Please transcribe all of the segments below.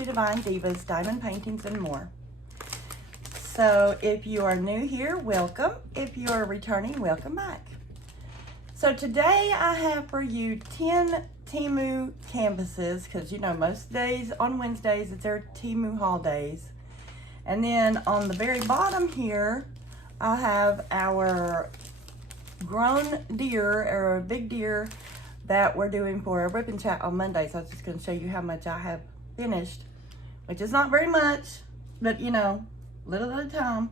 to Divine Divas, Diamond Paintings, and More. So if you are new here, welcome. If you are returning, welcome back. So today I have for you 10 Temu canvases, because you know most days on Wednesdays it's our Temu Haul days. And then on the very bottom here, I have our grown deer, or big deer, that we're doing for a ribbon chat on Monday. So I was just going to show you how much I have finished, which is not very much, but you know, little at a time.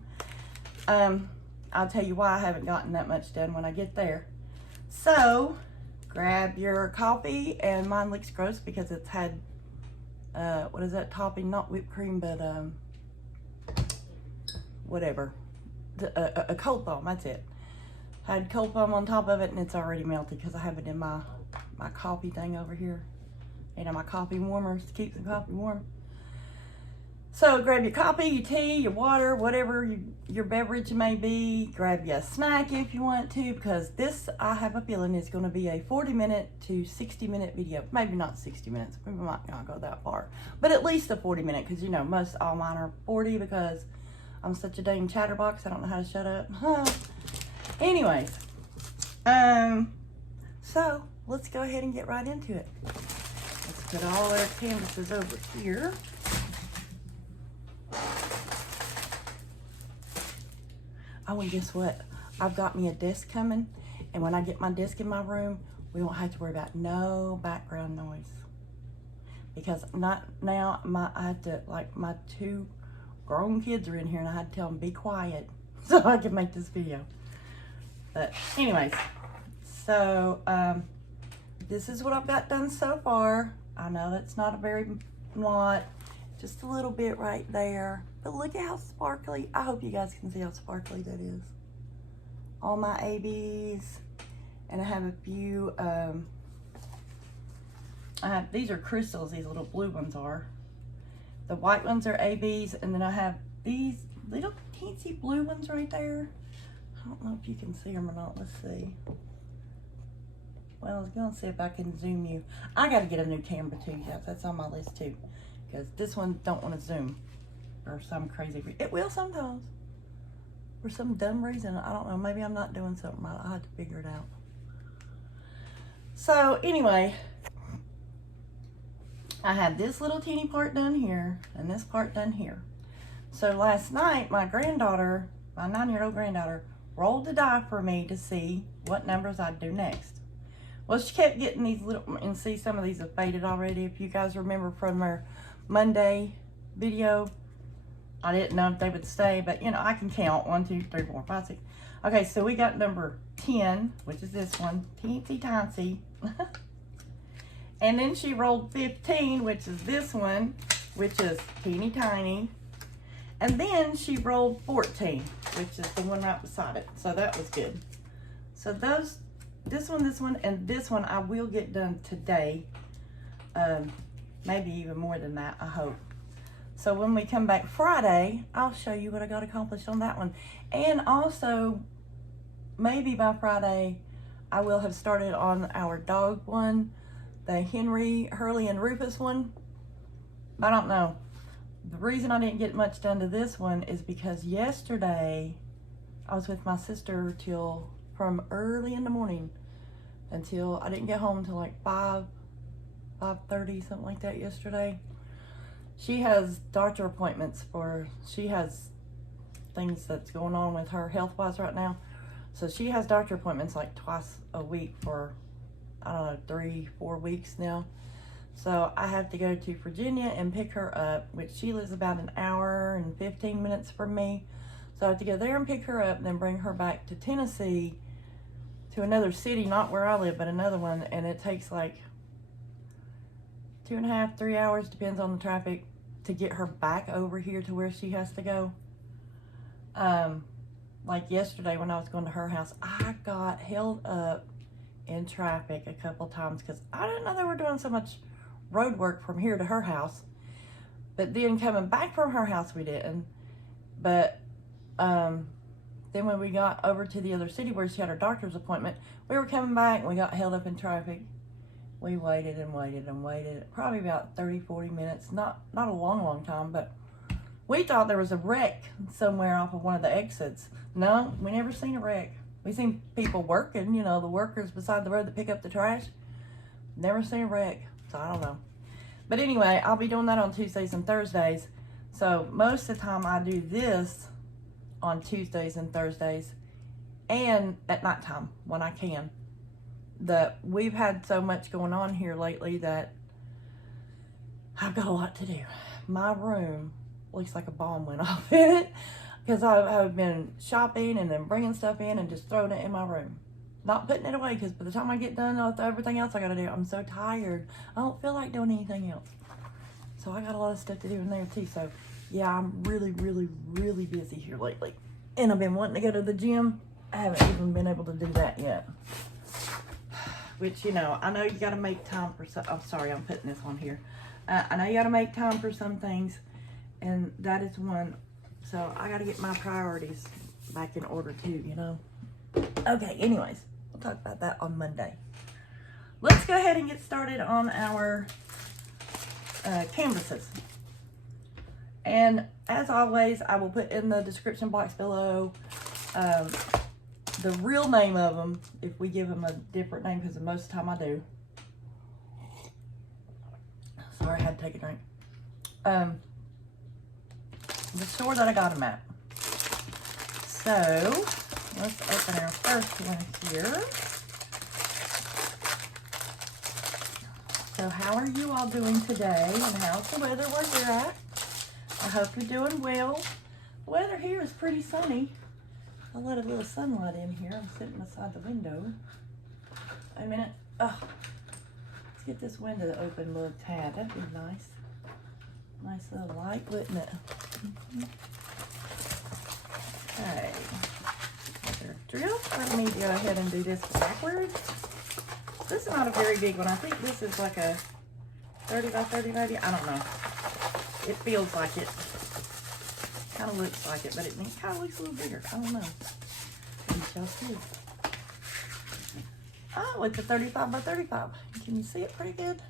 I'll tell you why I haven't gotten that much done when I get there. So grab your coffee, and mine looks gross because it's had what is that topping? Not whipped cream, but whatever, a cold foam. That's it. I had cold foam on top of it, and it's already melted because I have it in my coffee thing over here. You know, my coffee warmers to keep the coffee warm. So grab your coffee, your tea, your water, whatever your beverage may be. Grab you a snack if you want to, because this, I have a feeling, is going to be a 40-minute to 60-minute video. Maybe not 60 minutes. We might not go that far. But at least a 40-minute, because you know, most all mine are 40 because I'm such a dang chatterbox. I don't know how to shut up. Anyways, so let's go ahead and get right into it. Let's put all our canvases over here. Oh, and guess what? I've got me a desk coming, and when I get my desk in my room, we won't have to worry about no background noise. Because not now, I have to, like, my 2 grown kids are in here, and I had to tell them be quiet so I can make this video. But anyways, so this is what I've got done so far. I know that's not a very lot, just a little bit right there. But look at how sparkly. I hope you guys can see how sparkly that is. All my ABs. And I have a few, these are crystals, these little blue ones are. The white ones are ABs, and then I have these little teensy blue ones right there. I don't know if you can see them or not. Let's see. Well, I was going to see if I can zoom you. I got to get a new camera too. Yes, that's on my list too. Because this one don't want to zoom. Or some crazy reason. It will sometimes. For some dumb reason. I don't know. Maybe I'm not doing something right. I'll have to figure it out. So, anyway. I have this little teeny part done here. And this part done here. So, last night, my granddaughter, my 9-year-old granddaughter, rolled the die for me to see what numbers I'd do next. Well, she kept getting these little, and see, some of these have faded already. If you guys remember from our Monday video, I didn't know if they would stay, but you know, I can count 1, 2, 3, 4, 5, 6. Okay, so we got number 10, which is this one, teensy tiny. And then she rolled 15, which is this one, which is teeny tiny. And then she rolled 14, which is the one right beside it. So that was good. So those, this one, and this one I will get done today. Maybe even more than that, I hope. So when we come back Friday, I'll show you what I got accomplished on that one. And also, maybe by Friday, I will have started on our dog one, the Henry, Hurley, and Rufus one. I don't know. The reason I didn't get much done to this one is because yesterday, I was with my sister from early in the morning until I didn't get home until like 5:30, something like that yesterday. She has doctor appointments she has things that's going on with her health-wise right now. So she has doctor appointments like twice a week for, I don't know, 3-4 weeks now. So I have to go to Virginia and pick her up, which she lives about an hour and 15 minutes from me. So I have to go there and pick her up and then bring her back to Tennessee, to another city, not where I live, but another one. And it takes like 2.5, 3 hours, depends on the traffic, to get her back over here to where she has to go. Like yesterday when I was going to her house, I got held up in traffic a couple times because I didn't know they were doing so much road work from here to her house. But then coming back from her house, we didn't. But then when we got over to the other city where she had her doctor's appointment, we were coming back and we got held up in traffic. We waited and waited and waited, probably about 30, 40 minutes. Not a long time, but we thought there was a wreck somewhere off of one of the exits. No, we never seen a wreck. We seen people working, you know, the workers beside the road that pick up the trash. Never seen a wreck, so I don't know. But anyway, I'll be doing that on Tuesdays and Thursdays. So most of the time I do this on Tuesdays and Thursdays and at nighttime when I can. We've had so much going on here lately that I've got a lot to do. My room looks like a bomb went off in it because I've been shopping and then bringing stuff in and just throwing it in my room. Not putting it away because by the time I get done with everything else I gotta do, I'm so tired. I don't feel like doing anything else. So I got a lot of stuff to do in there too. So yeah, I'm really busy here lately. And I've been wanting to go to the gym. I haven't even been able to do that yet. Which, you know, I know you gotta make time for some, oh sorry, I'm putting this on here. I know you gotta make time for some things, and that is one. So I gotta get my priorities back in order too, you know. Okay, anyways, we'll talk about that on Monday. Let's go ahead and get started on our canvases. And as always, I will put in the description box below the real name of them, if we give them a different name, because most of the time I do. Sorry, I had to take a drink. The store that I got them at. So, let's open our first one here. So, how are you all doing today? And how's the weather where you're at? I hope you're doing well. The weather here is pretty sunny. I'll let a little sunlight in here. I'm sitting beside the window. Wait a minute. Oh, let's get this window open a little tad. That'd be nice. Nice little light, wouldn't it? Okay. Drill. Let me go ahead and do this backwards. This is not a very big one. I think this is like a 30 by 30 maybe. I don't know. It feels like it. Kind of looks like it, but it kind of looks a little bigger. I don't know. We shall see. Oh, it's a 35 by 35. Can you see it pretty good?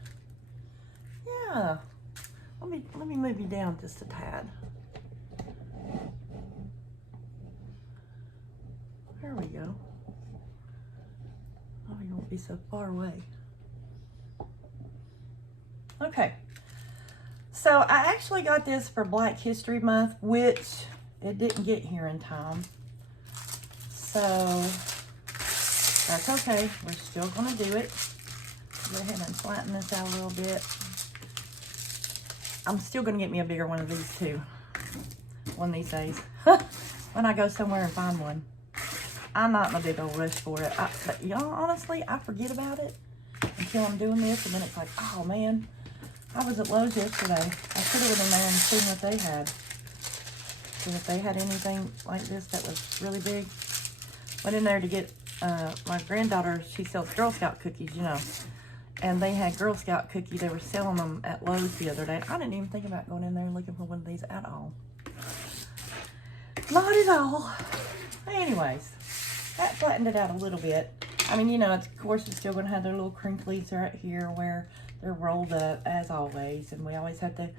Yeah. Let me move you down just a tad. There we go. Oh, you won't be so far away. Okay. So I actually got this for Black History Month, which it didn't get here in time. So that's okay. We're still gonna do it. Go ahead and flatten this out a little bit. I'm still gonna get me a bigger one of these too, one of these days. When I go somewhere and find one. I'm not in a big old rush for it. But you know, honestly, I forget about it until I'm doing this, and then it's like, oh man. I was at Lowe's yesterday. I should have went in there and seen what they had. See if they had anything like this that was really big. Went in there to get, my granddaughter, she sells Girl Scout cookies, you know. And they had Girl Scout cookies. They were selling them at Lowe's the other day. I didn't even think about going in there and looking for one of these at all. Not at all. Anyways, that flattened it out a little bit. I mean, you know, of course, it's still going to have their little crinklies right here where they're rolled up as always, and we always have to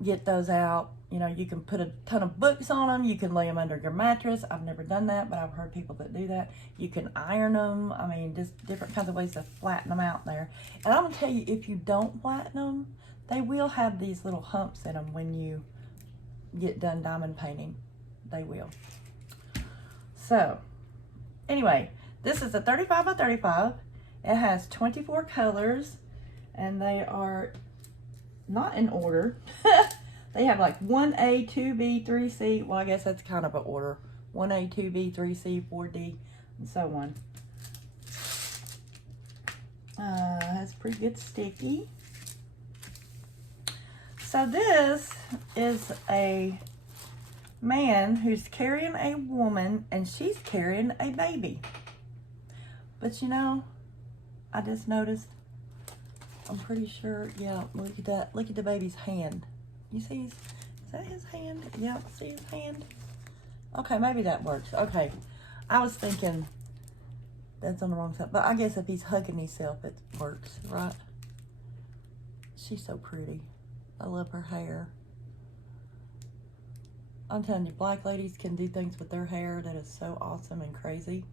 get those out. You know, you can put a ton of books on them. You can lay them under your mattress. I've never done that, but I've heard people that do that. You can iron them. I mean, just different kinds of ways to flatten them out there. And I'm gonna tell you, if you don't flatten them, they will have these little humps in them when you get done diamond painting. They will. So, anyway, this is a 35 by 35. It has 24 colors. And they are not in order. They have like 1A, 2B, 3C. Well, I guess that's kind of an order. 1A, 2B, 3C, 4D, and so on. That's pretty good sticky. So this is a man who's carrying a woman, and she's carrying a baby. But you know, I just noticed, I'm pretty sure, yeah, look at that. Look at the baby's hand. You see, is that his hand? Yeah, see his hand? Okay, maybe that works. Okay, I was thinking That's on the wrong side. But I guess if he's hugging himself, it works, right? She's so pretty. I love her hair. I'm telling you, black ladies can do things with their hair that is so awesome and crazy.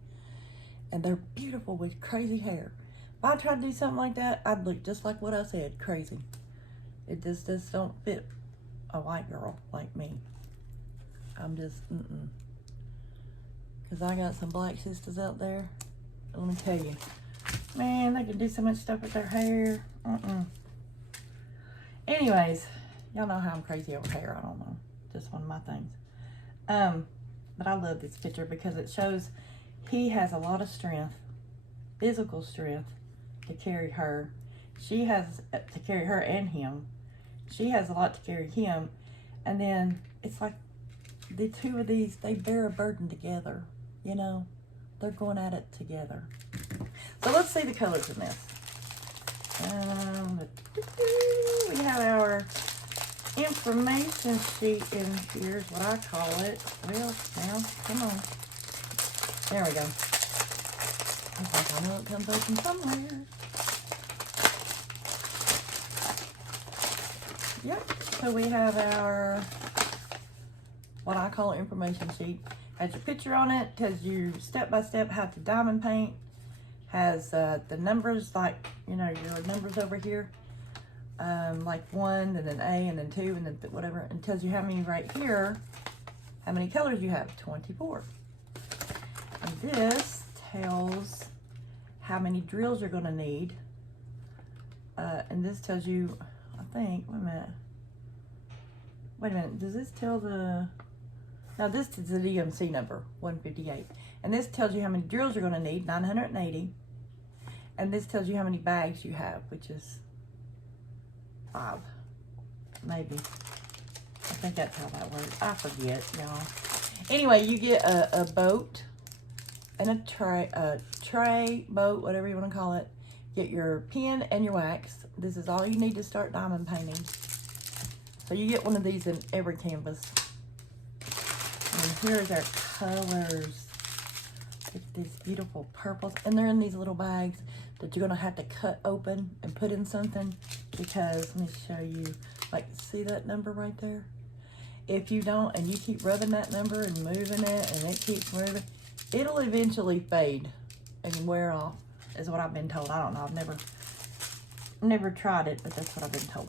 And they're beautiful with crazy hair. If I tried to do something like that, I'd look just like what I said, crazy. It just don't fit a white girl like me. I'm just, Because I got some black sisters out there. Let me tell you. Man, they can do so much stuff with their hair. Anyways, y'all know how I'm crazy over hair. I don't know. Just one of my things. But I love this picture because it shows he has a lot of strength, physical strength, to carry her. She has to carry her and him. She has a lot to carry him. And then it's like the two of these, they bear a burden together. You know, they're going at it together. So let's see the colors in this. We have our information sheet in here, is what I call it. Well, now, come on. There we go. I think I know it comes open somewhere. Yep, so we have our, what I call information sheet. Has your picture on it, tells you step by step how to diamond paint. Has the numbers, like, you know, your numbers over here. Like 1, and then A, and then 2, and then whatever. And tells you how many right here, how many colors you have, 24. And this tells how many drills you're gonna need. And this tells you, I think, wait a minute, does this tell the, now this is the DMC number, 158. And this tells you how many drills you're gonna need, 980. And this tells you how many bags you have, which is 5, maybe. I think that's how that works. I forget, y'all. Anyway, you get a boat and a tray, boat, whatever you want to call it. Get your pen and your wax. This is all you need to start diamond painting. So you get one of these in every canvas. And here's our colors. Look at these beautiful purples. And they're in these little bags that you're going to have to cut open and put in something. Because, let me show you, like, see that number right there? If you don't, and you keep rubbing that number and moving it, and it keeps moving, it'll eventually fade and wear off, is what I've been told. I don't know, I've never tried it, but that's what I've been told.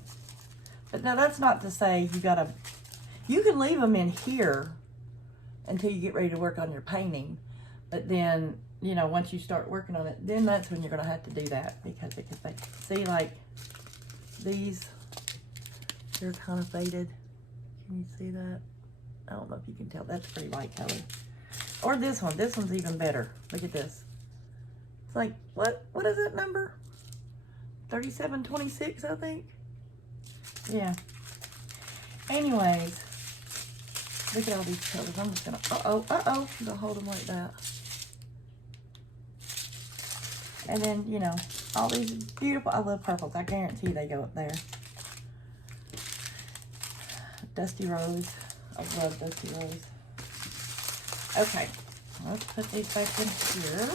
But now, that's not to say you can leave them in here until you get ready to work on your painting. But then, you know, once you start working on it, then that's when you're going to have to do that, because it can fade. See, like, these, they're kind of faded. Can you see that? I don't know if you can tell. That's pretty light color. Or this one. This one's even better. Look at this. It's like, what is that number? 3726, I think. Yeah. Anyways, look at all these colors. I'm just gonna, I'm gonna hold them like that. And then, you know, all these beautiful, I love purples. I guarantee they go up there. Dusty Rose. I love Dusty Rose. Okay, let's put these back in here.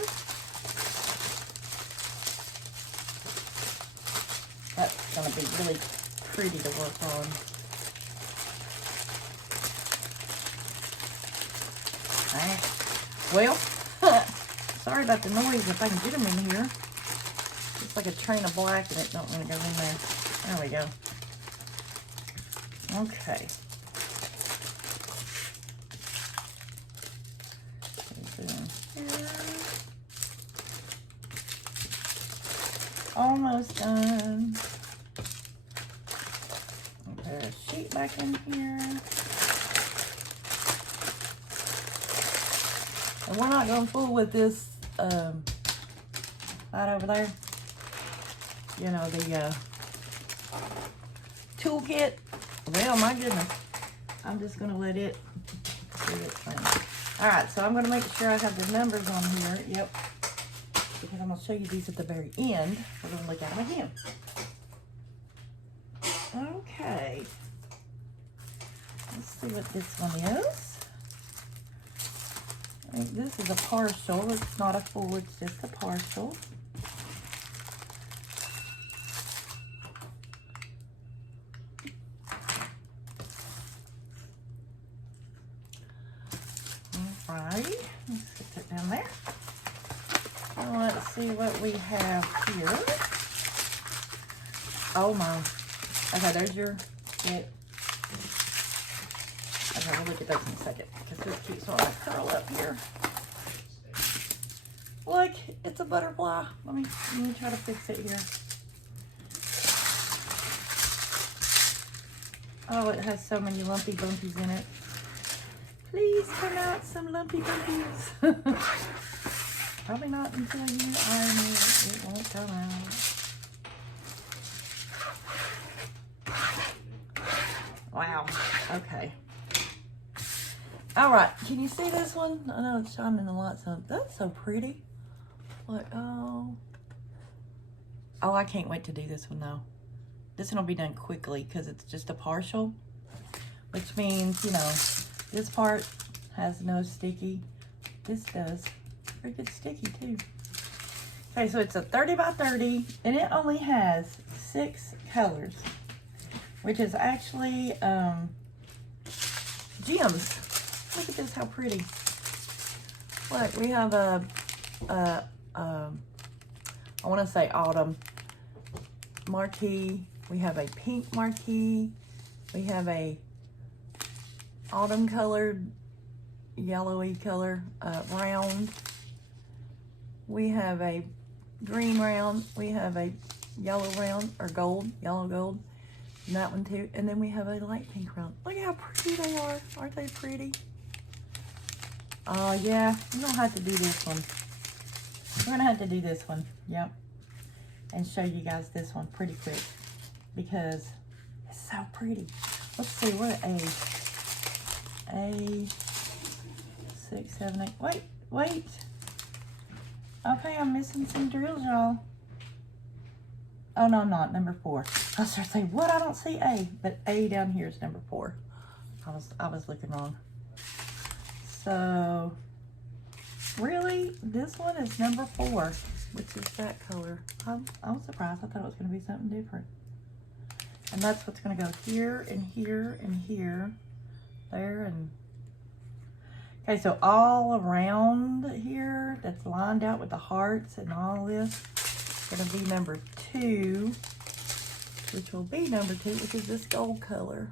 That's going to be really pretty to work on. Okay. Well, sorry about the noise if I can get them in here. It's like a train of black and it don't want to go in there. There we go. Okay. Almost done. I'll put a sheet back in here. And we're not going to fool with this right over there. You know, the toolkit. Well, my goodness. I'm just going to let it do its thing. Alright, so I'm going to make sure I have the numbers on here. Yep. Because I'm going to show you these at the very end. We're going to look at them again. Okay. Let's see what this one is. This is a partial. It's not a full, it's just a partial. Alright, let's get that down there. Now let's see what we have here. Oh my. Okay, there's your kit. Okay, we'll look at those in a second because this keeps wanting to curl up here. Look, it's a butterfly. Let me try to fix it here. Oh, it has so many lumpy bumpies in it. Please come out some lumpy bumpies. Probably not until you iron it. It won't come out. Wow. Okay. All right. Can you see this one? I know it's shining the lights on. That's so pretty. Look. Oh. Oh, I can't wait to do this one though. This one will be done quickly because it's just a partial, which means, you know, this part has no sticky. This does. Very good sticky too. Okay, so it's a 30 by 30 and it only has 6 colors, which is actually gems. Look at this, how pretty. Look, we have I want to say autumn marquee. We have a pink marquee. We have a autumn colored, yellowy color round. We have a green round. We have a yellow round, or gold, yellow gold. And that one too. And then we have a light pink round. Look how pretty they are. Aren't they pretty? Oh yeah, we're gonna have to do this one. We're gonna have to do this one, yep. And show you guys this one pretty quick because it's so pretty. Let's see, what A, 6, 7, 8, wait. Okay, I'm missing some drills, y'all. Oh no, I'm not, number 4. I was trying to say, what, I don't see A, but A down here is number 4. I was looking wrong. So, really, this one is number 4, which is that color. I was surprised. I thought it was going to be something different. And that's what's going to go here and here and here, there and... Okay, so all around here, that's lined out with the hearts and all this, going to be number 2, which will be number 2, which is this gold color.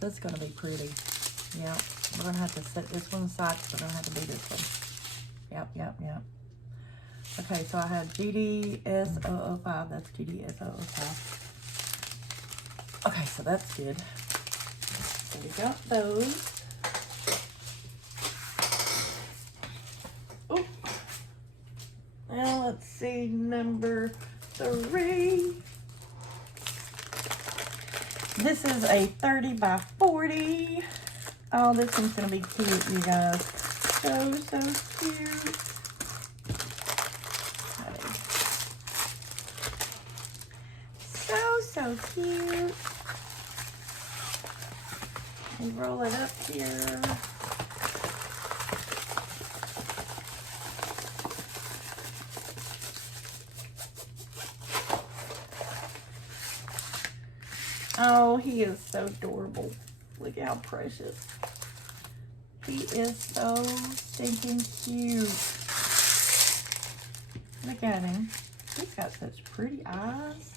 That's going to be pretty. Yep, we're going to have to set this one aside because we're going to have to do this one. Yep. Okay, so I have GDS005. That's GDS005. Okay, so that's good. So we got those. Oh, now let's see, number 3. This is a 30 by 40. Oh, this one's gonna be cute, you guys. So cute. Okay. So cute. We roll it up here. Oh, he is so adorable. Look how precious. He is so stinking cute. Look at him. He's got such pretty eyes.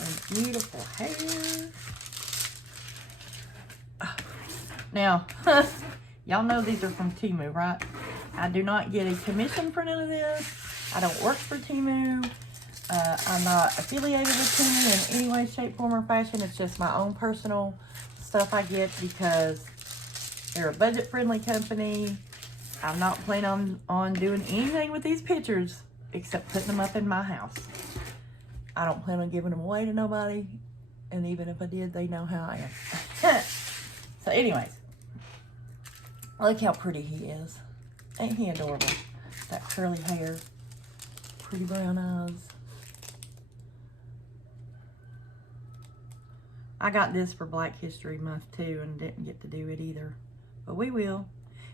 And beautiful hair. Now, y'all know these are from Temu, right? I do not get a commission for none of this. I don't work for Temu. I'm not affiliated with Temu in any way, shape, form, or fashion. It's just my own personal stuff I get because they're a budget-friendly company. I'm not planning on doing anything with these pictures except putting them up in my house. I don't plan on giving them away to nobody. And even if I did, they know how I am. So anyways, look how pretty he is. Ain't he adorable? That curly hair, pretty brown eyes. I got this for Black History Month too and didn't get to do it either. but we will.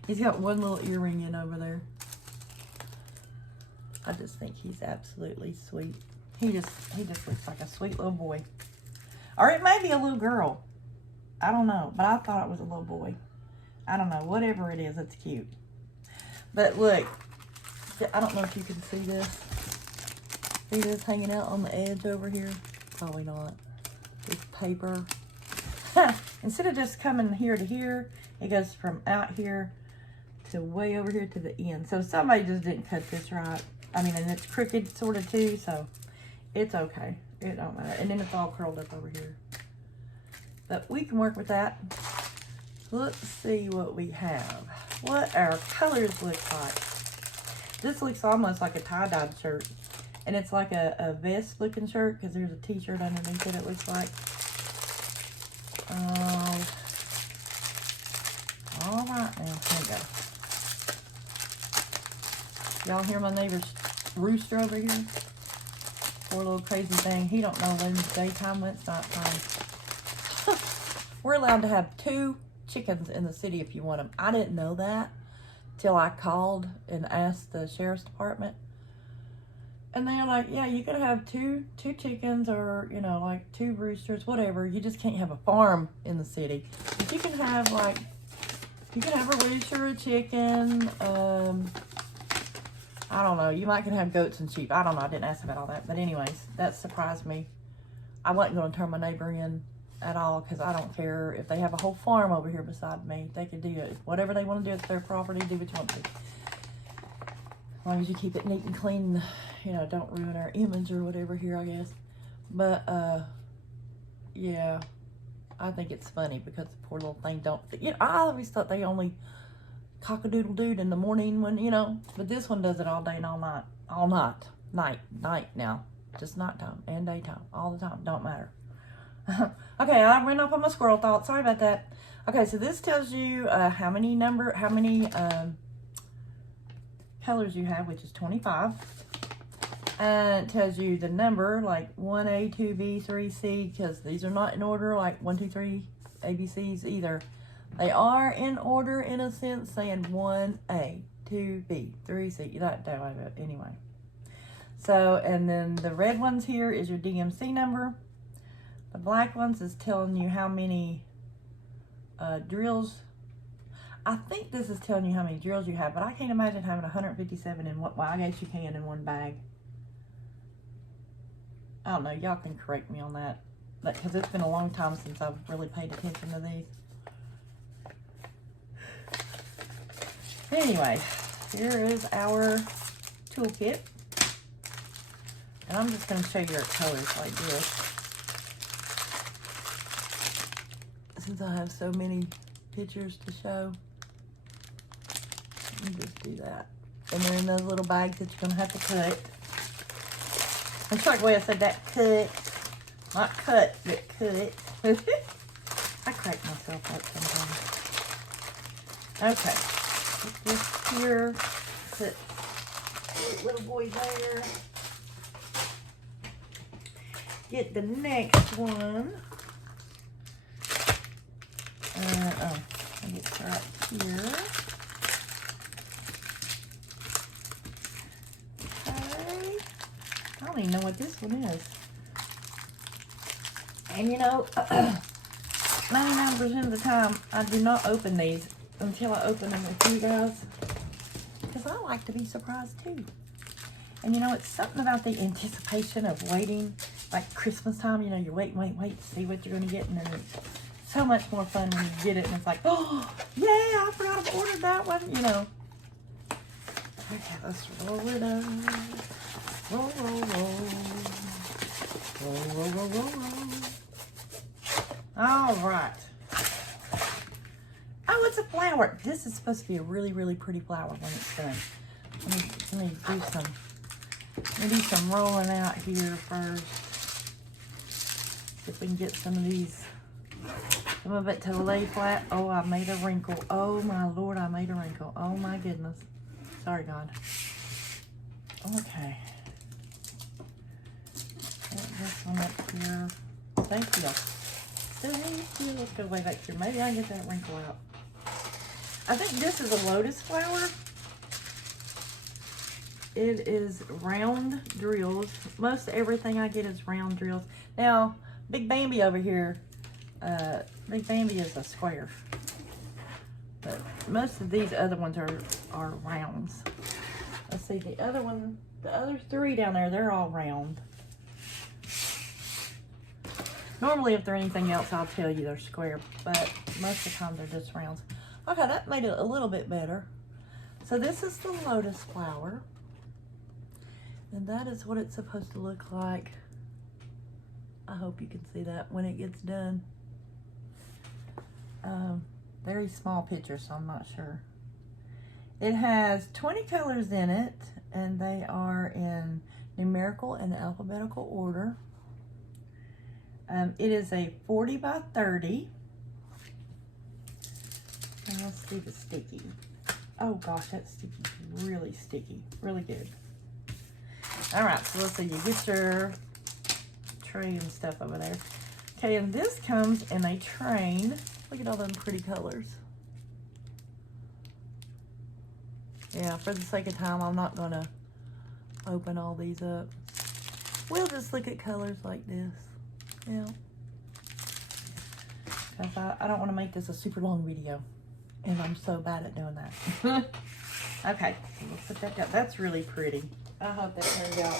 He's got one little earring in over there. I just think he's absolutely sweet. He just looks like a sweet little boy. Or it may be a little girl. I don't know, but I thought it was a little boy. I don't know, whatever it is, it's cute. But look, I don't know if you can see this. See this hanging out on the edge over here? Probably not. This paper. Instead of just coming here to here, it goes from out here to way over here to the end. So somebody just didn't cut this right. I mean, and it's crooked sort of too, so it's okay. It don't matter. And then it's all curled up over here. But we can work with that. Let's see what we have. What our colors look like. This looks almost like a tie-dyed shirt. And it's like a vest looking shirt because there's a t-shirt underneath it, it looks like. All right, now, here we go. Y'all hear my neighbor's rooster over here? Poor little crazy thing. He don't know when it's daytime, when it's nighttime. We're allowed to have 2 chickens in the city if you want them. I didn't know that till I called and asked the sheriff's department. And they're like, yeah, you can have two chickens or, you know, like 2 roosters, whatever. You just can't have a farm in the city. But you can have like, you can have a rooster or a chicken. I don't know. You might can have goats and sheep. I don't know. I didn't ask about all that. But anyways, that surprised me. I wasn't going to turn my neighbor in at all because I don't care if they have a whole farm over here beside me. They can do it. Whatever they want to do, it's their property. Do what you want to do. As long as you keep it neat and clean, you know, don't ruin our image or whatever here, I guess. But, yeah, I think it's funny because the poor little thing don't, you know, I always thought they only cock-a-doodle-dood in the morning when, you know, but this one does it all day and all night. All night. Night now. Just nighttime and daytime. All the time. Don't matter. Okay, I went off on my squirrel thought. Sorry about that. Okay, so this tells you how many colors you have, which is 25. And it tells you the number, like 1A, 2B, 3C, because these are not in order, like 1, 2, 3, ABCs either. They are in order in a sense, saying 1A, 2B, 3C, that way, but anyway. So, and then the red ones here is your DMC number. The black ones is telling you how many drills. I think this is telling you how many drills you have, but I can't imagine having 157 in what, well, I guess you can in one bag. I don't know, y'all can correct me on that, because it's been a long time since I've really paid attention to these. Anyway, here is our toolkit. And I'm just going to show you our colors like this. Since I have so many pictures to show. Let me just do that. And they're in those little bags that you're going to have to cut. I'm sorry the way I said that, cut. Not cut, but cut. I crack myself up sometimes. Okay. Put this here. Put the little boy there. Get the next one. I get it right here. Okay. I don't even know what this one is. And you know, 99% of the time, I do not open these until I open them with you guys. Because I like to be surprised too. And you know, it's something about the anticipation of waiting, like Christmas time, you know, you're waiting to see what you're going to get. And then it's so much more fun when you get it and it's like, oh, yeah, I forgot I've ordered that one, you know. Okay, let's roll it up. Roll, roll, roll. Roll, roll, roll, roll, roll. All right. Oh, it's a flower. This is supposed to be a really, really pretty flower when it's done. Let me do some rolling out here first. See if we can get some of these. Some of it to lay flat. Oh, I made a wrinkle. Oh my Lord, I made a wrinkle. Oh my goodness. Sorry, God. Okay. Put this one up here. Thank you. Thank you. Let's go way back here. Maybe I can get that wrinkle out. I think this is a Lotus Flower. It is round drills. Most everything I get is round drills. Now, Big Bambi over here, Big Bambi is a square. But most of these other ones are rounds. Let's see, the other one, the other three down there, they're all round. Normally, if they're anything else, I'll tell you they're square, but most of the time they're just rounds. Okay, that made it a little bit better. So this is the Lotus Flower. And that is what it's supposed to look like. I hope you can see that when it gets done. Very small picture, so I'm not sure. It has 20 colors in it, and they are in numerical and alphabetical order. It is a 40 by 30. And let's see the sticky. Oh gosh, that sticky's really sticky, really good. All right, so let's see, you get your tray and stuff over there. Okay, and this comes in a train. Look at all them pretty colors. Yeah, for the sake of time, I'm not gonna open all these up. We'll just look at colors like this. Yeah. Because I don't want to make this a super long video. And I'm so bad at doing that. Okay, so we'll put that down. That's really pretty. I hope that turns out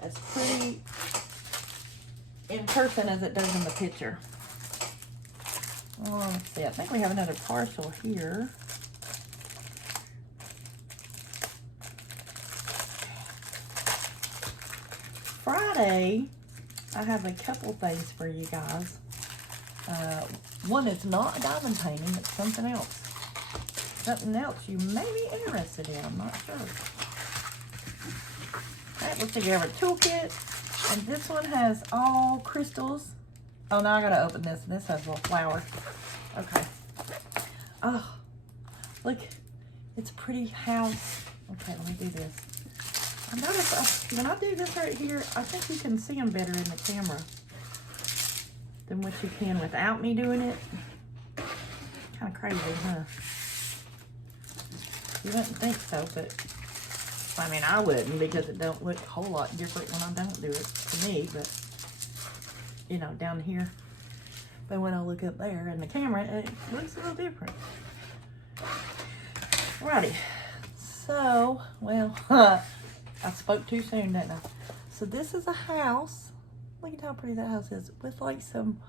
as pretty in person as it does in the picture. Well, let's see. I think we have another parcel here. Friday, I have a couple things for you guys. One is not a diamond painting, it's something else. Something else you may be interested in, I'm not sure. Alright, let's see, we have a toolkit. And this one has all crystals. Oh, now I gotta open this, and this has a little flower. Okay. Oh, look, it's a pretty house. Okay, let me do this. I noticed when I do this right here, I think you can see them better in the camera than what you can without me doing it. Kind of crazy, huh? You wouldn't think so, but I mean, I wouldn't, because it don't look a whole lot different when I don't do it to me, but you know, down here. But when I look up there in the camera, it looks a little different. Alrighty. So, well, I spoke too soon, didn't I? So this is a house. Look at how pretty that house is. With like some,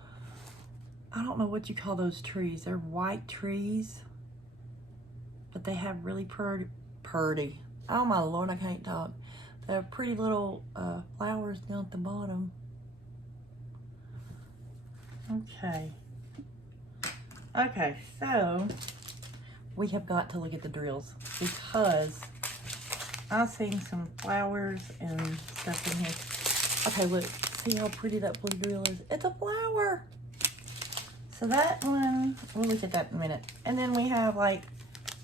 I don't know what you call those trees. They're white trees. But they have really pretty. Oh my Lord, I can't talk. They have pretty little flowers down at the bottom. Okay. Okay, so we have got to look at the drills because I've seen some flowers and stuff in here. Okay, look. See how pretty that blue drill is? It's a flower. So that one, we'll look at that in a minute. And then we have like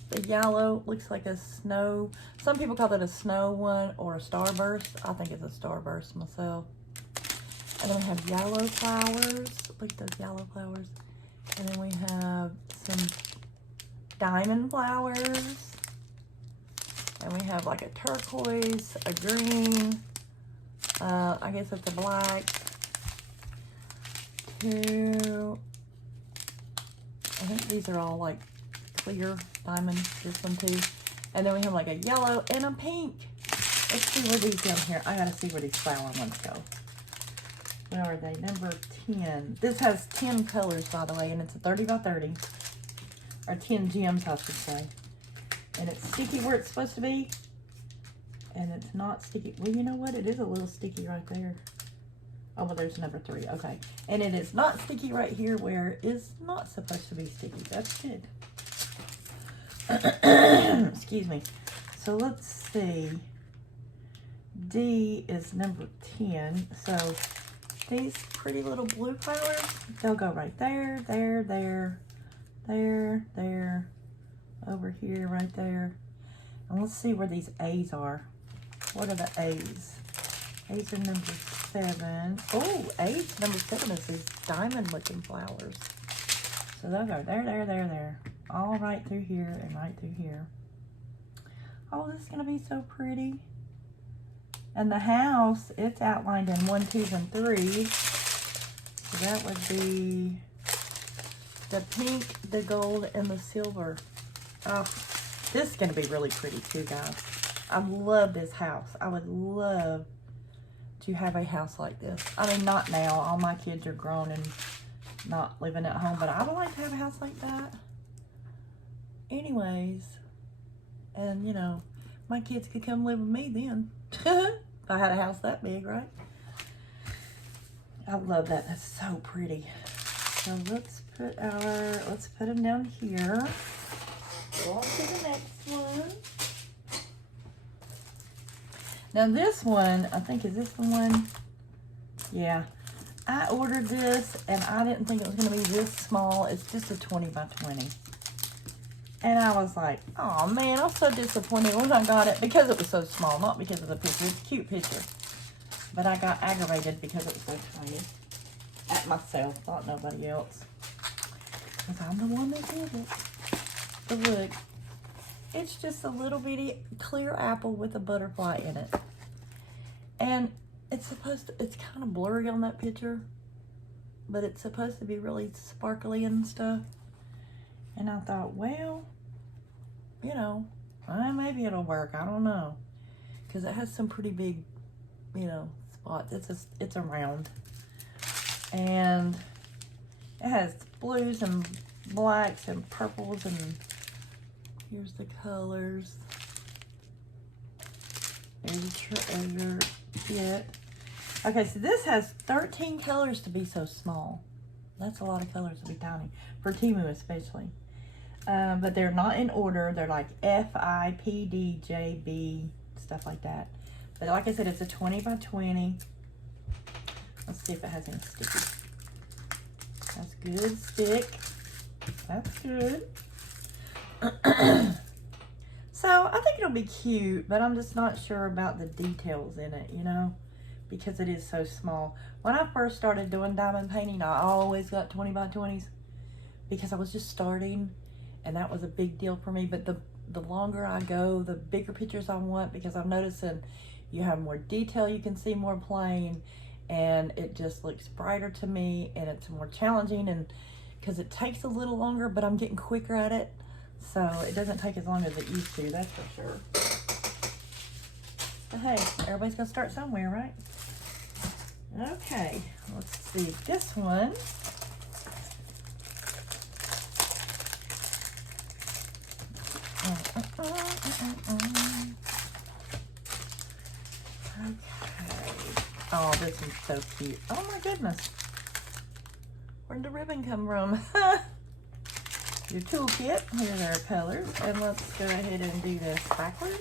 the yellow, looks like a snow. Some people call it a snow one or a starburst. I think it's a starburst myself. And then we have yellow flowers. Look at those yellow flowers. And then we have some diamond flowers. And we have like a turquoise, a green, I guess it's a black, two, I think these are all like clear diamond, this one too. And then we have like a yellow and a pink. Let's see where these down here. I gotta see where these flower ones go. Where are they? Number 10. This has 10 colors, by the way, and it's a 30 by 30. Or 10 gems, I should say. And it's sticky where it's supposed to be. And it's not sticky. Well, you know what? It is a little sticky right there. Oh, well, there's number 3. Okay. And it is not sticky right here where it's not supposed to be sticky. That's good. Excuse me. So let's see. D is number 10. So these pretty little blue flowers, they'll go right there, there, there, there, there, over here, right there. And let's see where these A's are. What are the A's? A's are number 7. Oh, A's number 7 is these diamond looking flowers. So they'll go there, there, there, there. all right through here and right through here. Oh, this is gonna be so pretty. And the house, it's outlined in 1, 2, and 3. So that would be the pink, the gold, and the silver. Oh, this is gonna be really pretty too, guys. I love this house. I would love to have a house like this. I mean, not now. All my kids are grown and not living at home, but I would like to have a house like that. Anyways, and you know, my kids could come live with me then. If I had a house that big, right? I love that. That's so pretty. So let's put them down here. Go on to the next one. Now this one, I think, is this the one? Yeah. I ordered this and I didn't think it was going to be this small. It's just a 20 by 20. And I was like, oh man, I'm so disappointed when I got it because it was so small, not because of the picture. It's a cute picture. But I got aggravated because it was so tiny. At myself, not nobody else. Because I'm the one that did it. But look, it's just a little bitty clear apple with a butterfly in it. And it's kind of blurry on that picture, but it's supposed to be really sparkly and stuff. And I thought, well, you know, maybe it'll work. I don't know. Because it has some pretty big, you know, spots. It's a round. And it has blues and blacks and purples, and here's the colors. There's your kit. Okay, so this has 13 colors to be so small. That's a lot of colors to be tiny, for Temu especially. But they're not in order. They're like F, I, P, D, J, B, stuff like that. But like I said, it's a 20 by 20. Let's see if it has any stickies. That's good stick. That's good. So I think it'll be cute, but I'm just not sure about the details in it, you know, because it is so small. When I first started doing diamond painting, I always got 20 by 20s because I was just starting, and that was a big deal for me. But the longer I go, the bigger pictures I want, because I'm noticing you have more detail, you can see more plain, and it just looks brighter to me, and it's more challenging, and because it takes a little longer, but I'm getting quicker at it. So it doesn't take as long as it used to, that's for sure. But hey, everybody's gonna start somewhere, right? Okay, let's see this one. Okay. Oh, this one's so cute. Oh my goodness. Where'd the ribbon come from? Your toolkit. Here's our colors. And let's go ahead and do this backwards.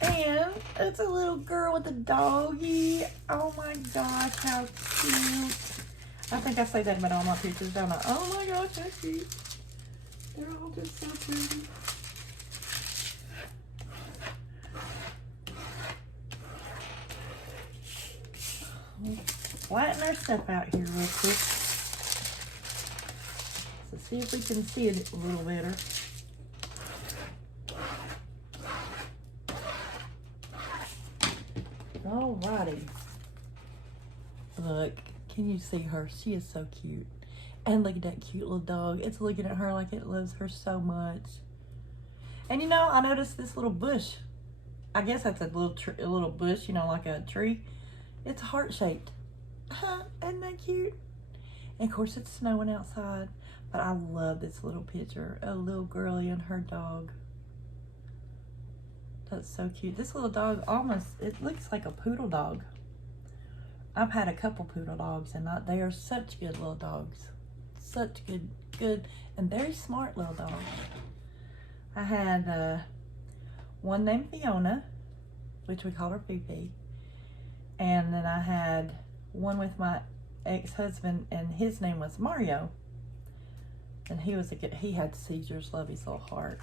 And it's a little girl with a doggy. Oh my gosh, how cute. I think I say that about all my pictures, don't I? Oh my gosh, how cute. They're all just so pretty. Flatten our stuff out here real quick. So see if we can see it a little better. Alrighty. Look, can you see her? She is so cute. And look at that cute little dog. It's looking at her like it loves her so much. And you know, I noticed this little bush. I guess that's a little bush, you know, like a tree. It's heart-shaped. Isn't that cute? And of course, it's snowing outside. But I love this little picture. A little girlie and her dog. That's so cute. This little dog it looks like a poodle dog. I've had a couple poodle dogs, and they are such good little dogs. Such good, and very smart little dogs. I had one named Fiona, which we called her Fifi. And then I had one with my ex-husband, and his name was Mario. And he had seizures, love his little heart.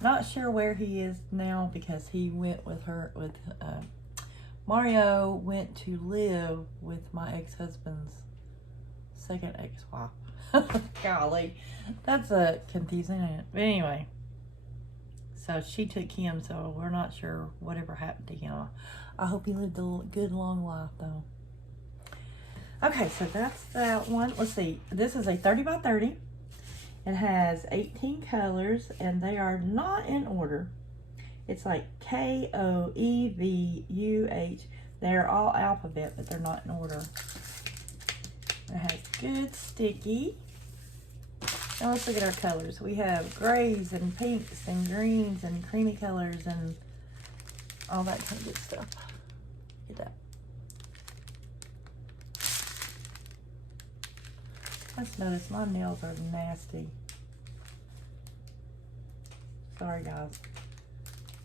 Not sure where he is now, because he went with Mario went to live with my ex-husband's second ex-wife. Golly, that's confusing, ain't it? But anyway, so she took him, so we're not sure whatever happened to him. I hope he lived a good long life though. Okay, so that's that one. Let's see, this is a 30 by 30. It has 18 colors and they are not in order. It's like K-O-E-V-U-H. They're all alphabet, but they're not in order. It has good sticky. Now let's look at our colors. We have grays and pinks and greens and creamy colors and all that kind of good stuff. Look at that. Let's notice my nails are nasty. Sorry guys.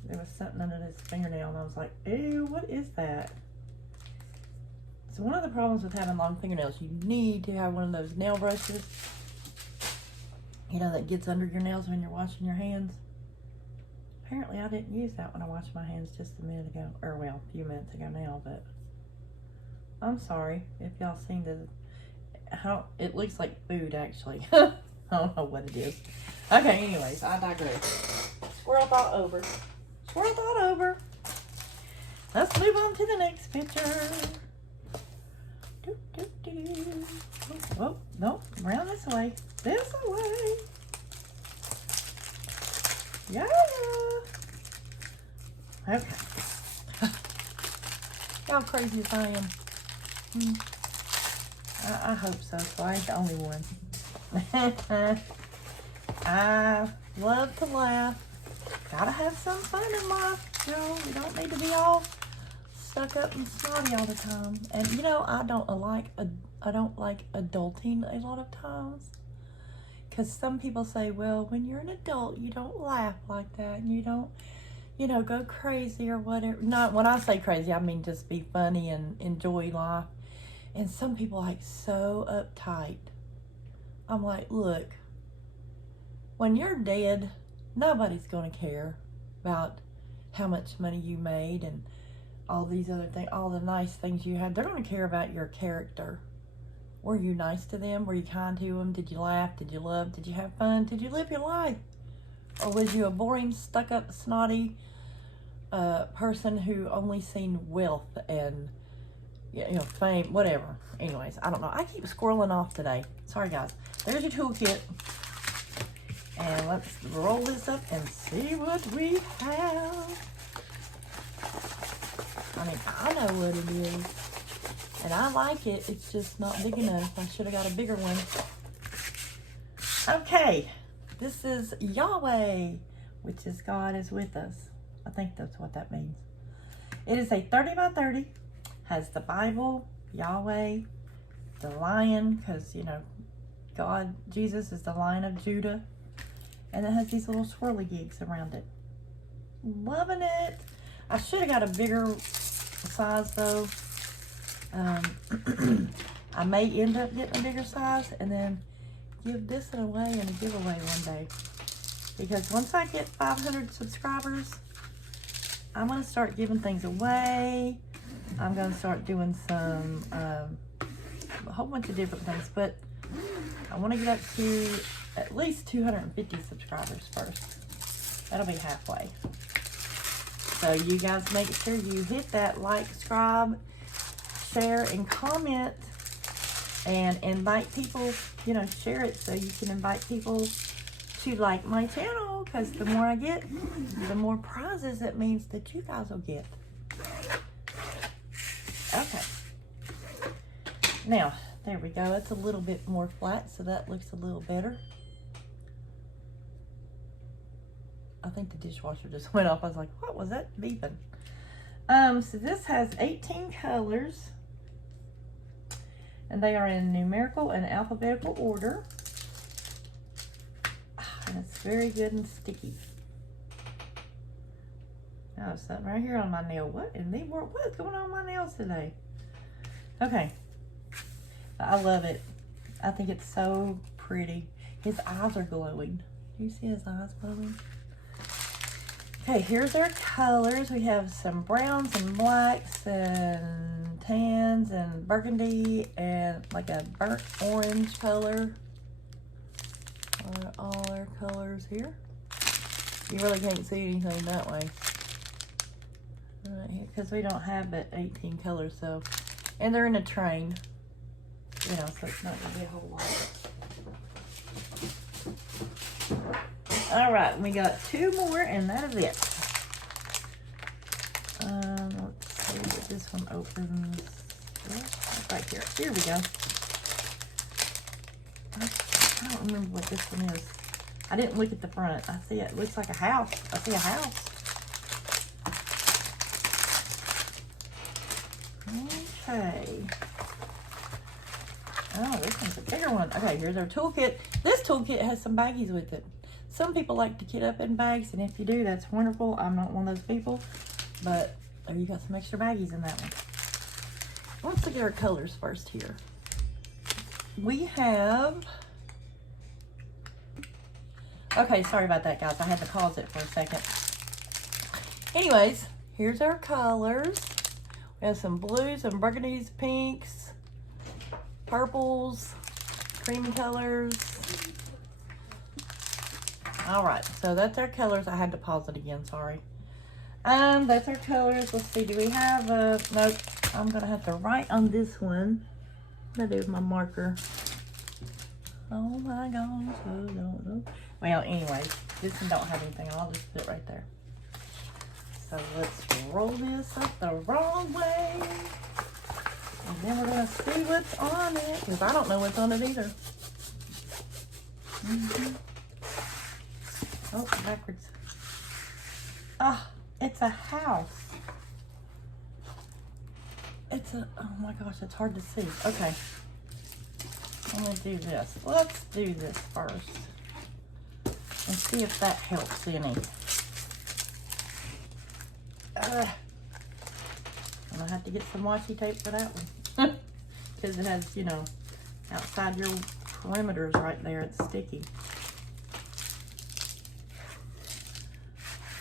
There was something under this fingernail and I was like, ew, what is that? So one of the problems with having long fingernails, you need to have one of those nail brushes, you know, that gets under your nails when you're washing your hands. Apparently I didn't use that when I washed my hands just a minute ago, or well, a few minutes ago now, but I'm sorry if y'all seen how it looks like food actually. I don't know what it is. Okay, anyways, I digress. Squirrel thought over. Squirrel thought over. Let's move on to the next picture. Oh, no, around this way. This way. Yeah. Okay. How crazy as I am. I hope so, so I ain't the only one. I love to laugh. Gotta have some fun in life. You know, we don't need to be all stuck up and snotty all the time. And you know, I don't like adulting a lot of times. Because some people say, well, when you're an adult, you don't laugh like that. And you don't, you know, go crazy or whatever. Not when I say crazy, I mean just be funny and enjoy life. And some people like so uptight. I'm like, look, when you're dead, nobody's going to care about how much money you made and all these other things, all the nice things you had. They're going to care about your character. Were you nice to them? Were you kind to them? Did you laugh? Did you love? Did you have fun? Did you live your life? Or was you a boring, stuck-up, snotty person who only seen wealth and, you know, fame, whatever. Anyways, I don't know. I keep squirreling off today. Sorry, guys. There's your toolkit. And let's roll this up and see what we have. I mean, I know what it is. And I like it. It's just not big enough. I should have got a bigger one. Okay. This is Yahweh, which is God is with us. I think that's what that means. It is a 30 by 30. Has the Bible, Yahweh, the lion, because, you know, God, Jesus is the Lion of Judah. And it has these little swirly gigs around it. Loving it. I should have got a bigger size though. I may end up getting a bigger size and then give this away in a giveaway one day. Because once I get 500 subscribers, I'm going to start giving things away. I'm going to start doing some, a whole bunch of different things. But I want to get up to at least 250 subscribers first. That'll be halfway. So you guys make sure you hit that like, subscribe, share, and comment. And invite people, you know, share it so you can invite people to like my channel. Because the more I get, the more prizes it means that you guys will get. Okay. Now, there we go. It's a little bit more flat, so that looks a little better. I think the dishwasher just went off. I was like, what was that beeping? So this has 18 colors. And they are in numerical and alphabetical order. And it's very good and sticky. Oh, something right here on my nail. What in the world? What is going on with my nails today? Okay. I love it. I think it's so pretty. His eyes are glowing. Do you see his eyes glowing? Okay, here's our colors. We have some browns and blacks and tans and burgundy and like a burnt orange color. Are all our colors here. You really can't see anything that way. Right here, because we don't have but 18 colors, so, and they're in a train, you know, so it's not gonna be a whole lot. All right, we got 2 more, and that is it. Let's see if this one opens. Right here. Here we go. I don't remember what this one is. I didn't look at the front. I see it looks like a house. I see a house. Okay. Oh, this one's a bigger one. Okay, here's our toolkit. This toolkit has some baggies with it. Some people like to kit up in bags, and if you do, that's wonderful. I'm not one of those people, but you got some extra baggies in that one. Let's look at our colors first here. We have... Okay, sorry about that, guys. I had to pause it for a second. Anyways, here's our colors. We have some blues and burgundies, pinks, purples, creamy colors. All right, so that's our colors. I had to pause it again, sorry. That's our colors. Let's see, do we have a, nope, I'm gonna have to write on this one. What do I do with my marker? Oh my gosh, well, anyways, this one don't have anything. I'll just put it right there. So let's roll this up the wrong way. And then we're gonna see what's on it, because I don't know what's on it either. Oh, backwards. Ah, it's a house. It's a, oh my gosh, it's hard to see. Okay. I'm gonna do this. Let's do this first. And see if that helps any. I'm gonna have to get some washi tape for that one. Because it has, you know, outside your perimeters right there, it's sticky.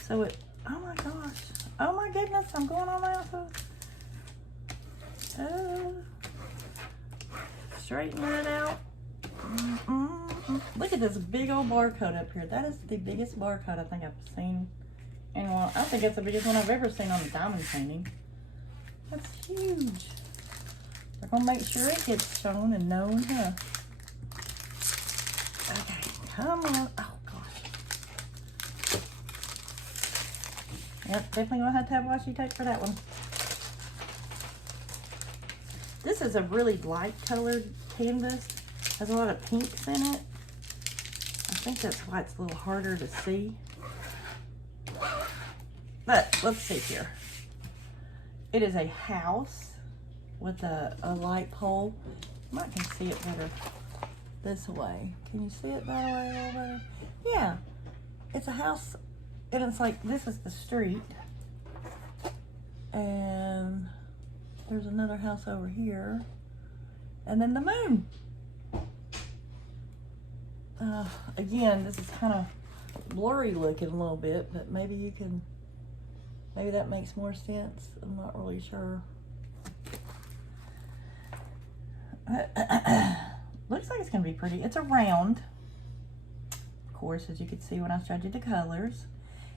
So it, oh my gosh. Oh my goodness, I'm going on out. Straighten that out. Look at this big old barcode up here. That is the biggest barcode I think I've seen. And well, I think it's the biggest one I've ever seen on a diamond painting. That's huge. We're gonna make sure it gets shown and known, huh? Okay, come on. Oh gosh. Yep, definitely gonna have to have washi tape for that one. This is a really light colored canvas. Has a lot of pinks in it. I think that's why it's a little harder to see. But let's see here. It is a house with a light pole. You might can see it better this way. Can you see it that way a little better? Yeah. It's a house, and it's like, this is the street. And there's another house over here. And then the moon. Again, this is kind of blurry looking a little bit, but maybe you can, maybe that makes more sense. I'm not really sure. Looks like it's gonna be pretty. It's a round, of course, as you can see when I showed you the colors.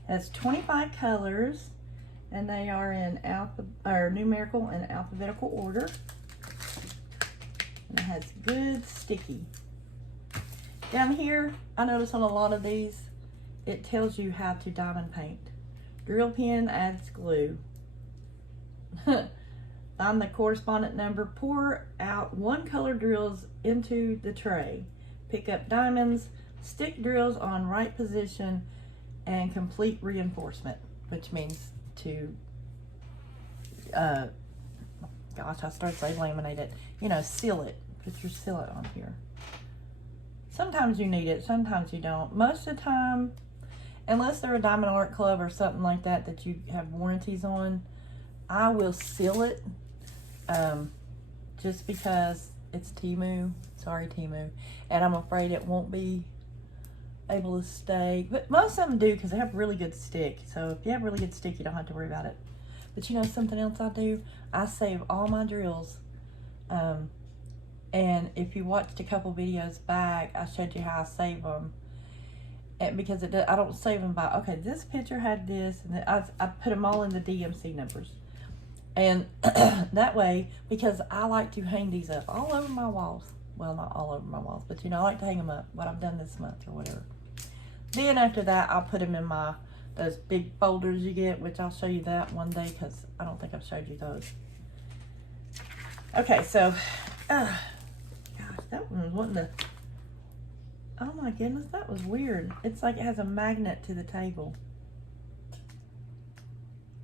It has 25 colors, and they are in numerical and alphabetical order. And it has good sticky. Down here, I notice on a lot of these, it tells you how to diamond paint. Drill pen adds glue. Find the correspondent number, pour out 1 color drills into the tray. Pick up diamonds, stick drills on right position, and complete reinforcement, which means to, gosh, I started saying laminate it. You know, seal it. Put your sealant on here. Sometimes you need it, sometimes you don't. Most of the time, unless they're a Diamond Art Club or something like that that you have warranties on, I will seal it, just because it's Temu. Sorry, Temu. And I'm afraid it won't be able to stay. But most of them do because they have really good stick. So if you have really good stick, you don't have to worry about it. But you know something else I do? I save all my drills. And if you watched a couple videos back, I showed you how I save them. And because I don't save them by, okay, this picture had this, and then I put them all in the DMC numbers. And that way, because I like to hang these up all over my walls. Well, not all over my walls, but you know, I like to hang them up, what I've done this month or whatever. Then after that, I'll put them in those big folders you get, which I'll show you that one day because I don't think I've showed you those. Okay, so, gosh, that one wasn't the, oh my goodness, that was weird. It's like it has a magnet to the table.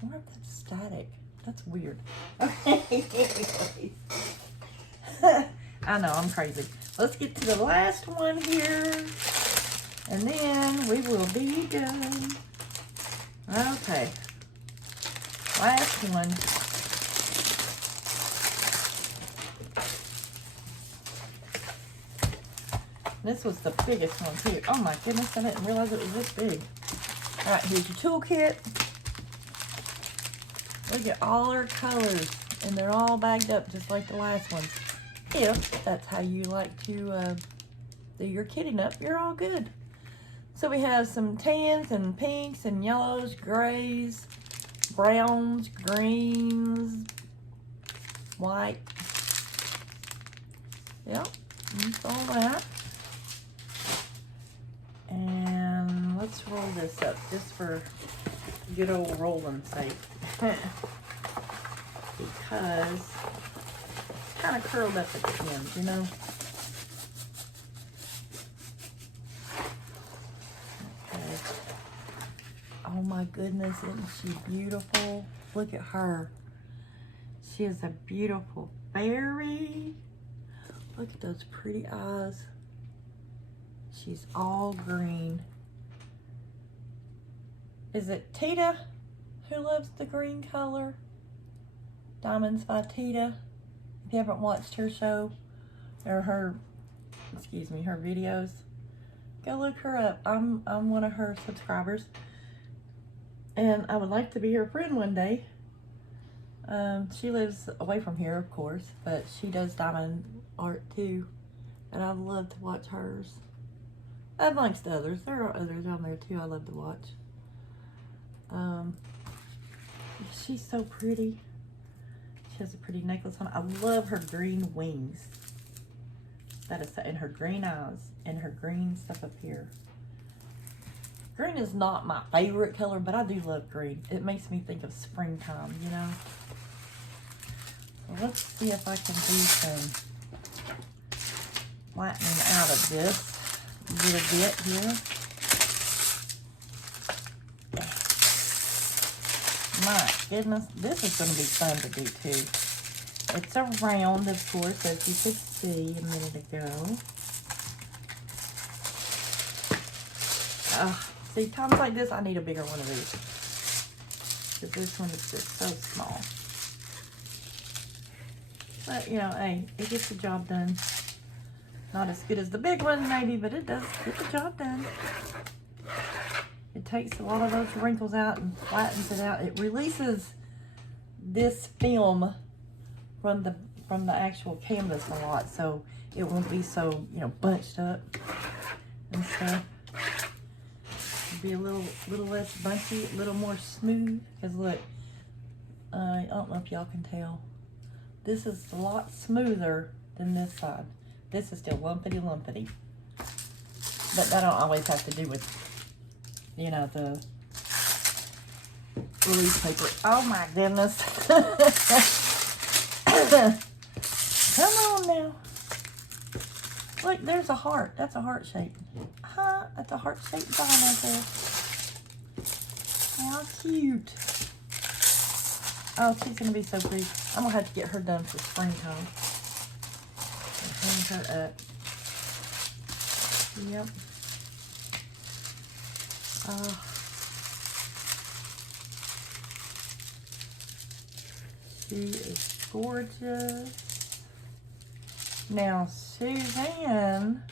I wonder if that's static. That's weird. Okay, I know, I'm crazy. Let's get to the last one here, and then we will be done. Okay, last one. This was the biggest one here. Oh my goodness, I didn't realize it was this big. All right, here's your toolkit. Look at all our colors, and they're all bagged up just like the last ones. If that's how you like to do your kitting up, you're all good. So we have some tans and pinks and yellows, grays, browns, greens, white. Yep, that's all that. And let's roll this up just for good old rolling sake. Because it's kind of curled up at the end, you know. Okay. Oh my goodness, isn't she beautiful? Look at her. She is a beautiful berry. Look at those pretty eyes. She's all green. Is it Tita who loves the green color? Diamonds by Tita. If you haven't watched her show or her videos, go look her up. I'm one of her subscribers, and I would like to be her friend one day. She lives away from here, of course, but she does diamond art too, and I love to watch hers. Amongst others, there are others on there too I love to watch. She's so pretty. She has a pretty necklace on. I love her green wings. That is, and her green eyes and her green stuff up here. Green is not my favorite color, but I do love green. It makes me think of springtime, you know. So let's see if I can do some lightning out of this a little bit here. My goodness, this is going to be fun to do too. It's a round, of course, as you could see a minute ago. See, times like this, I need a bigger one of these. Because this one is just so small. But, you know, hey, it gets the job done. Not as good as the big one, maybe, but it does get the job done. It takes a lot of those wrinkles out and flattens it out. It releases this film from the actual canvas a lot, so it won't be so, you know, bunched up and stuff. It'll be a little less bunchy, a little more smooth. Because look, I don't know if y'all can tell. This is a lot smoother than this side. This is still lumpity. But that don't always have to do with, you know, the release paper. Oh my goodness. Come on now. Look, there's a heart. That's a heart shape. Huh? That's a heart shaped diamond there. How cute. Oh, she's going to be so pretty. I'm going to have to get her done for springtime. And hang her up. Yep. She is gorgeous. Now, Suzanne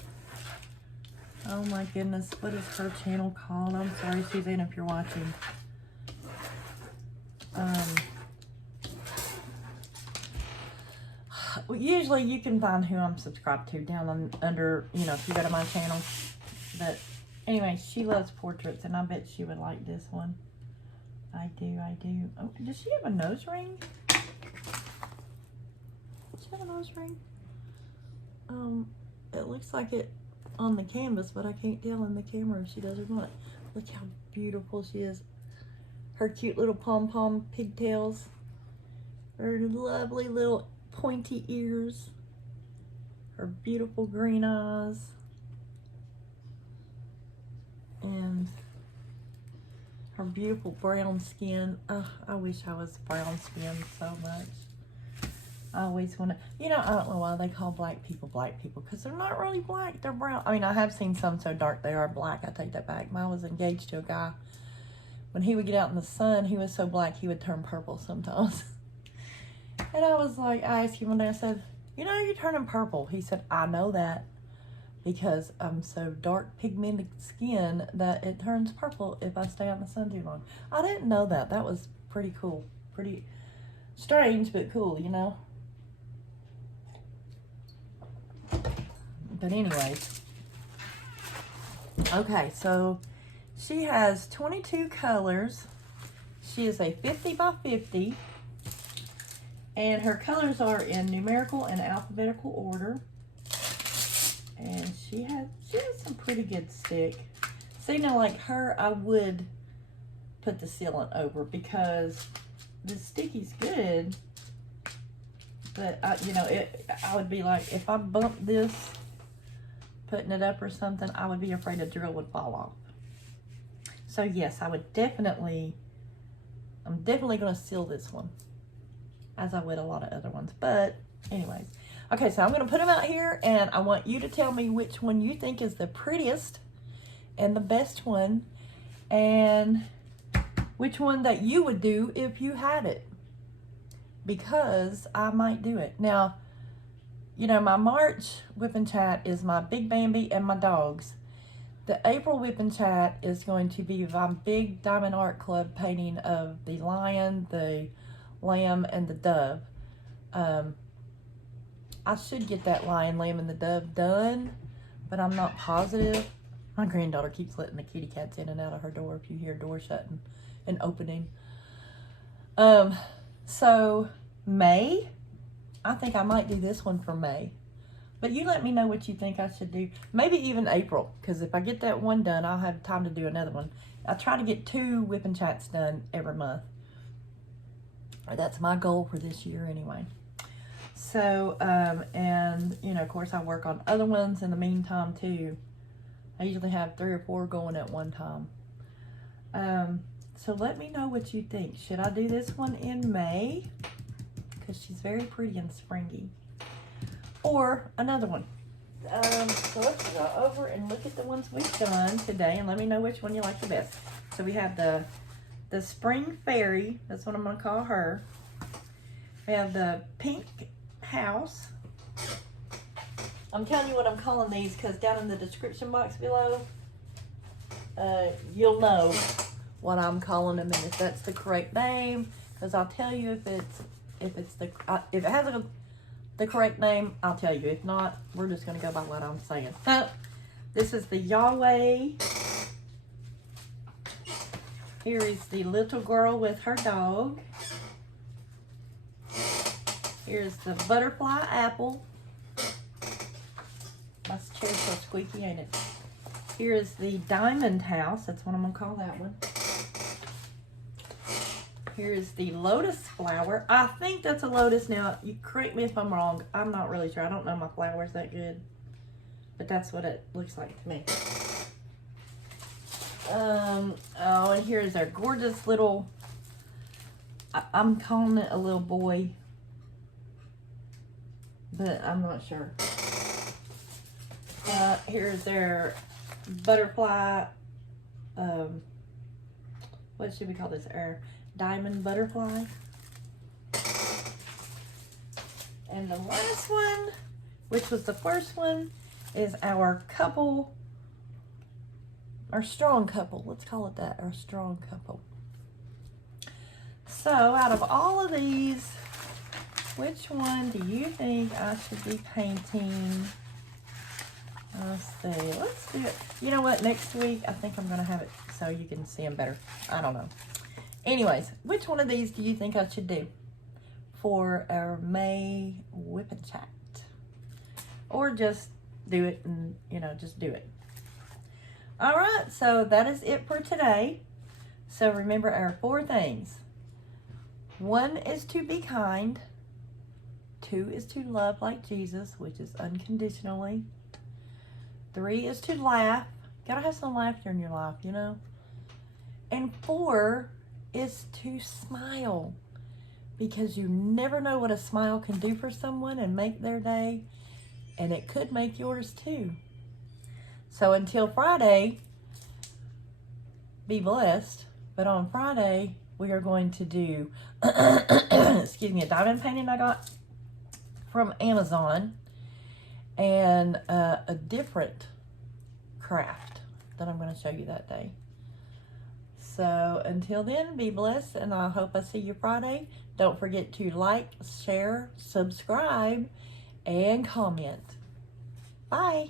Oh my goodness, what is her channel called? I'm sorry, Suzanne, if you're watching. Usually you can find who I'm subscribed to down under, you know, if you go to my channel. But anyway, she loves portraits, and I bet she would like this one. I do. Oh, does she have a nose ring? Does she have a nose ring? It looks like it on the canvas, but I can't tell in the camera if she does or not. Look how beautiful she is. Her cute little pom-pom pigtails. Her lovely little pointy ears. Her beautiful green eyes. And her beautiful brown skin. Oh, I wish I was brown skin so much. I always want to, you know, I don't know why they call black people, because they're not really black, they're brown. I mean, I have seen some so dark they are black. I take that back. I was engaged to a guy. When he would get out in the sun, he was so black he would turn purple sometimes. And I was like, I asked him one day, I said, you know, you're turning purple. He said, I know that because I'm so dark pigmented skin that it turns purple if I stay out in the sun too long. I didn't know that. That was pretty cool. Pretty strange, but cool, you know? But anyways, okay, so she has 22 colors. She is a 50 by 50, and her colors are in numerical and alphabetical order. And she has some pretty good stick. See, now like her, I would put the sealant over because the sticky's good. But you know, I would be like, if I bump this, putting it up or something, I would be afraid a drill would fall off. So yes, I'm definitely going to seal this one, as I would a lot of other ones. But anyways, okay, so I'm going to put them out here, and I want you to tell me which one you think is the prettiest and the best one, and which one that you would do if you had it, because I might do it. Now, you know, my March whip and chat is my big Bambi and my dogs. The April whip and chat is going to be my big Diamond Art Club painting of the lion, the lamb, and the dove. I should get that lion, lamb, and the dove done, but I'm not positive. My granddaughter keeps letting the kitty cats in and out of her door if you hear a door shutting and opening. So May, I think I might do this one for May. But you let me know what you think I should do. Maybe even April, because if I get that one done, I'll have time to do another one. I try to get 2 whip and chats done every month. That's my goal for this year anyway. So, and, you know, of course, I work on other ones in the meantime, too. I usually have 3 or 4 going at one time. So let me know what you think. Should I do this one in May? Because she's very pretty and springy. Or another one. So let's go over and look at the ones we've done today, and let me know which one you like the best. So we have the Spring Fairy. That's what I'm going to call her. We have the Pink House. I'm telling you what I'm calling these because down in the description box below, you'll know what I'm calling them and if that's the correct name. Because I'll tell you if it has the correct name, I'll tell you. If not, we're just going to go by what I'm saying. This is the Yahweh. Here is the little girl with her dog. Here's the Butterfly Apple. My chair's so squeaky, ain't it? Here is the Diamond House. That's what I'm going to call that one. Here's the Lotus Flower. I think that's a lotus. Now, you correct me if I'm wrong. I'm not really sure. I don't know my flowers that good. But that's what it looks like to me. Oh, and here's our gorgeous little... I'm calling it a little boy. But I'm not sure. Here's their butterfly... what should we call this? Our diamond butterfly. And the last one, which was the first one, is our couple Our strong couple. Let's call it that. Our strong couple. So, out of all of these, which one do you think I should be painting? Let's see. Let's do it. You know what? Next week, I think I'm going to have it so you can see them better. I don't know. Anyways, which one of these do you think I should do for our May whip and chat? Or just do it and, you know, just do it. All right, so that is it for today. So remember our 4 things. 1 is to be kind. 2 is to love like Jesus, which is unconditionally. 3 is to laugh. Gotta have some laughter in your life, you know. And 4 is to smile, because you never know what a smile can do for someone and make their day, and it could make yours too. So until Friday, be blessed. But on Friday, we are going to do, excuse me, a diamond painting I got from Amazon, and a different craft that I'm going to show you that day. So until then, be blessed, and I hope I see you Friday. Don't forget to like, share, subscribe, and comment. Bye.